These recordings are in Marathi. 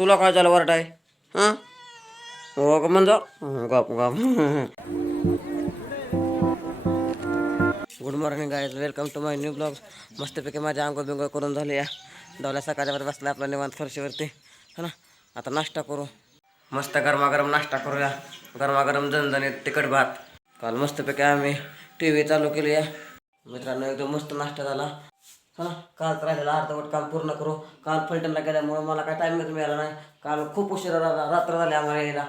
तुला काय झालं वरटाय? हां हो का म्हणजे गप गप. Good morning guys, welcome to my new blog. मस्तपैकी माझ्या आंघोळ बिंघोळ करून झाली या. डवल्या सकाळच्यावर बसला आपला निवांत फरशीवरती, है ना. आता नाश्ता करू, मस्त गरमागरम नाश्ता करूया. गरमागरम झणझणीत तिखट भात. काल मस्तपैकी आम्ही टी व्ही चालू केली या मित्रांनो. एकदम मस्त नाश्ता झाला, हा ना. काल राहिलेला अर्धवट काम पूर्ण करू. काल फलटणला गेल्यामुळं मला काय टाईमच मिळाला नाही. काल खूप उशिरा रात्र झाली आम्हाला यायला.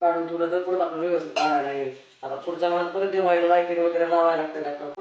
काढून तुला तर पुढे आपलं व्यवस्थित करायला येईल. आता पुढच्या महिन्यात परत दिवाळीला लाईटिंग वगैरे लावायला लागते.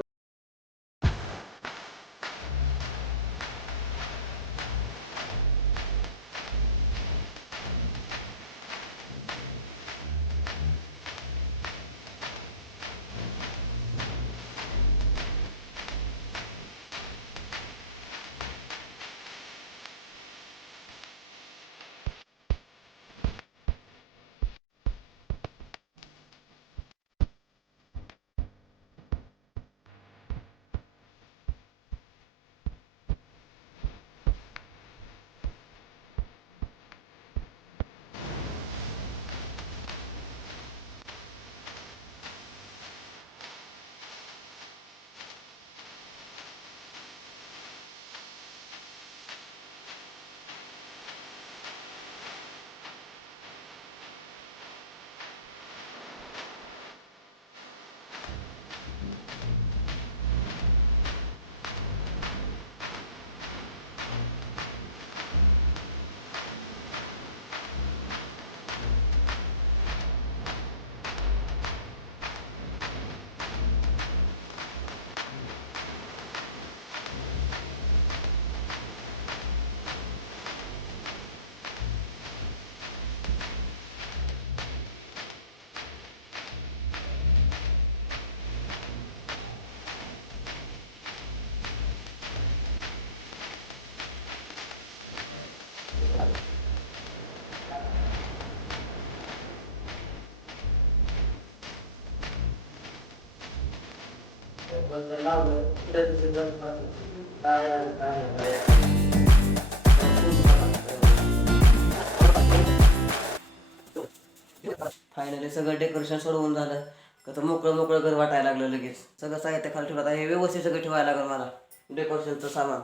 फायनली सगळं डेकोरेशन सोडवून झालं का तर मोकळं मोकळं घर वाटायला लागलं. लगेच सगळं साहित्य खाली ठेवलं. आता हे व्यवस्थित सगळं ठेवायला लागलं मला, डेकोरेशनचं सामान.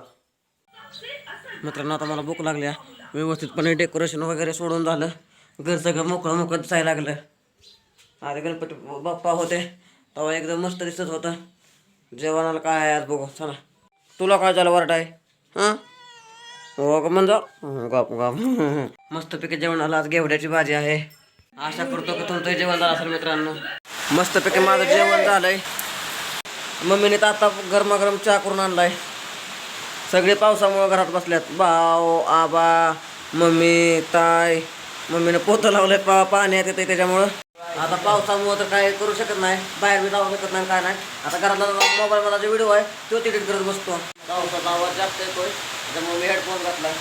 मित्रांनो आता मला भूक लागल्या. व्यवस्थितपणे डेकोरेशन वगैरे सोडून झालं. घर सगळं मोकळं मोकळं दिसायला लागलं. अरे गणपती बाप्पा होते तेव्हा एकदम मस्त दिसत होतं. जेवणाला काय आहे आज बघू चला. तुला काय झालं वरटाय? हां हो का म्हणजे गप गप. मस्तपैकी जेवणाला आज घेवड्याची भाजी आहे. आशा करतो की तुमचं जेवण झालं असेल मित्रांनो. मस्तपैकी माझं जेवण झालंय. मम्मीने तर आता गरमागरम चहा करून आणलाय. सगळे पावसामुळे घरात बसल्यात. भाऊ आबा मम्मी ताई. मम्मीने पोतं लावलंय पाणी येते त्याच्यामुळं. आता पावसामुळं तर काय करू शकत नाही, बाहेर बी जाऊ शकत नाही काय नाही. आता घरातला मोबाईल मला जो व्हिडिओ आहे तो एडिट करत बसतो. पावसाचा आवाज जास्त येतोय त्याच्यामुळे मी हेडफोन घातलाय.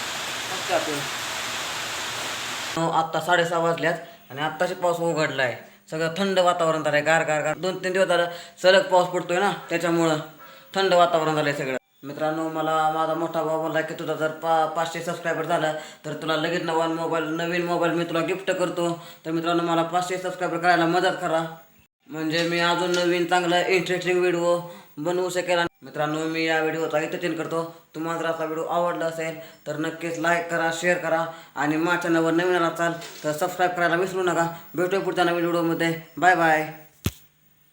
आत्ता 6:30 वाजल्यात आणि आत्ताशी पाऊस उघडलाय. सगळं थंड वातावरण झालंय, गार गार गार. 2-3 दिवस झालं सलग पाऊस पडतोय ना, त्याच्यामुळं थंड वातावरण झालंय सगळं. मित्रांनो मला माझा मोठा भाऊ बोलला की तुझा जर 500 सबस्क्रायबर झाला तर तुला लगेच नवीन मोबाईल मी तुला गिफ्ट करतो. तर मित्रांनो मला 500 सबस्क्रायबर करायला मदत करा, म्हणजे मी अजून नवीन चांगला इंटरेस्टिंग व्हिडिओ बनवू शकेल. मित्रांनो मी या व्हिडिओचा इथं करतो. तुम्हाला जर असा व्हिडिओ आवडला असेल तर नक्कीच लाईक करा, शेअर करा आणि माझ्या चॅनलवर नवीन असाल तर सबस्क्राईब करायला विसरू नका. भेटूया पुढच्या नवीन व्हिडिओमध्ये. Bye bye.